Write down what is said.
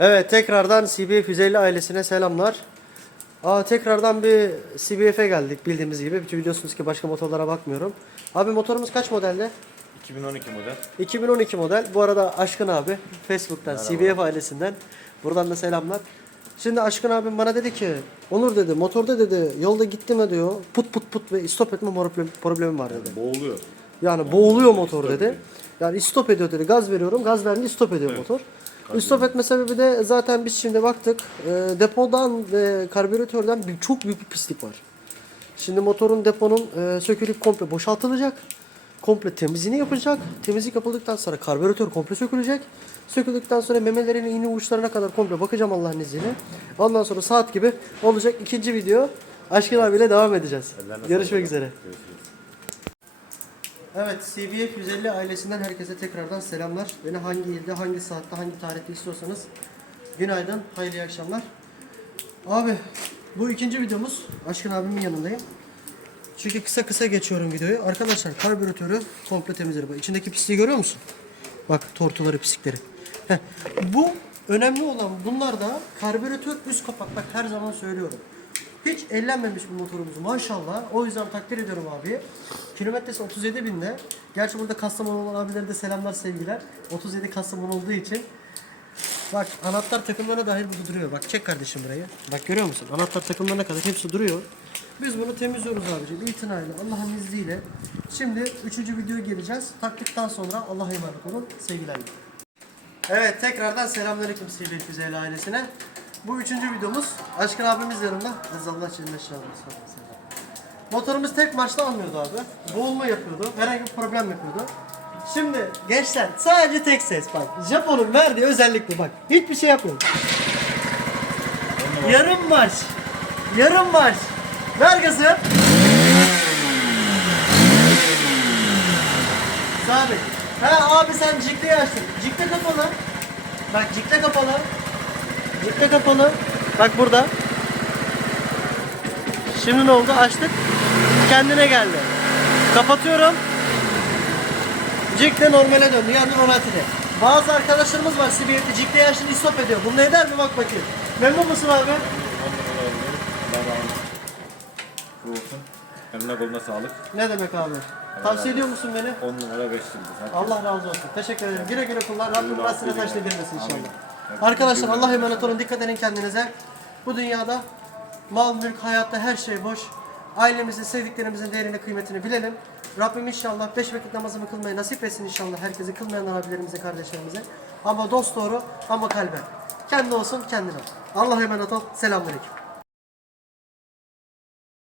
Evet tekrardan CBF 150 ailesine selamlar. Aa, tekrardan bir CBF'e geldik bildiğimiz gibi. Bütün biliyorsunuz ki başka motorlara bakmıyorum. Abi motorumuz kaç modelde? 2012 model. 2012 model. Bu arada Aşkın abi Facebook'tan CBF ailesinden. Buradan da selamlar. Şimdi Aşkın abim bana dedi ki Onur dedi motorda dedi yolda gitti mi diyor put put put ve stop etme problem- problemim var dedi. Boğuluyor. Yani boğuluyor motor dedi. Yani stop ediyor dedi. Gaz veriyorum. Gaz verdiğinde stop ediyor motor. Stop etme sebebi de zaten biz şimdi baktık. e, depodan ve karbüratörden bir, çok büyük bir pislik var. Şimdi motorun deponun e, sökülüp komple boşaltılacak. Komple temizliğini yapılacak. Temizlik yapıldıktan sonra karbüratör komple sökülecek. Söküldükten sonra memelerin iğne uçlarına kadar komple bakacağım Allah'ın izniyle. Ondan sonra saat gibi olacak ikinci video. Aşkın abiyle devam edeceğiz. Görüşmek üzere. Görüşürüz. Evet, CBF 150 ailesinden herkese tekrardan selamlar. Beni hangi ilde, hangi saatte, hangi tarihte istiyorsanız günaydın, hayırlı akşamlar. Abi, bu ikinci videomuz. Aşkın abimin yanındayım. Çünkü kısa kısa geçiyorum videoyu. Arkadaşlar karbüratörü komple temizledim. Bak içindeki pisliği görüyor musun? Bak tortuları, pislikleri. Heh. Bu önemli olan bunlarda karbüratör üst kapak. Bak her zaman söylüyorum. Hiç ellenmemiş bir motorumuz maşallah. O yüzden takdir ediyorum abi. Kilometresi 37 binde. Gerçi burada Kastamonu olan abilere de selamlar sevgiler. 37 Kastamonu olduğu için. Bak anahtar takımlarına dahil burada duruyor. Bak çek kardeşim burayı. Bak görüyor musun? Anahtar takımlarına kadar hepsi duruyor. Biz bunu temizliyoruz abicim. İtinayla Allah'ın izniyle. Şimdi üçüncü videoya geleceğiz. Taktıktan sonra Allah'a emanet olun. Sevgilerle. Evet tekrardan selamünaleyküm sevgili Füzeyli ailesine. Bu üçüncü videomuz. Aşkın abimiz yanımda. Allah Celle şahane. Motorumuz tek marşta almıyordu abi. Boğulma yapıyordu. Herhangi bir problem yapıyordu. Şimdi gençler sadece tek ses bak. Japon'un verdiği özellik bu bak. Hiçbir şey yapmıyor. Yarım marş. Yarım marş. Ver gazı. Sabit. Ha abi sen cikleyi açtın. Cikle kapalı. Bak cikle kapalı. Cikle kapalı. Bak burada. Şimdi ne oldu? Açtık. Kendine geldi. Kapatıyorum. Cikle normale döndü. Yani normalitede. Bazı arkadaşlarımız var CBF'de cikleyi açtığında istop ediyor. Bunu eder mi? Bak bakayım. Memnun musun abi? Olsun. Eline koluna sağlık. Ne demek abi? Tavsiye ediyor musun beni? 10 numara 5 yıldız. Herkes- Allah razı olsun. Teşekkür ederim. Güle güle kullan. Rabbim Buyurun, burasına buyurun. taş değdirmesin inşallah. Amin. Arkadaşlar Allah'a emanet olun. Dikkat edin kendinize. Bu dünyada mal, mülk, hayatta her şey boş. Ailemizin, sevdiklerimizin değerini, kıymetini bilelim. Rabbim inşallah beş vakit namazımı kılmayı nasip etsin inşallah herkese kılmayan abilerimize, kardeşlerimize. Ama dost doğru ama kalben. Kendi olsun kendine ol. Allah'a emanet ol. Selamünaleyküm.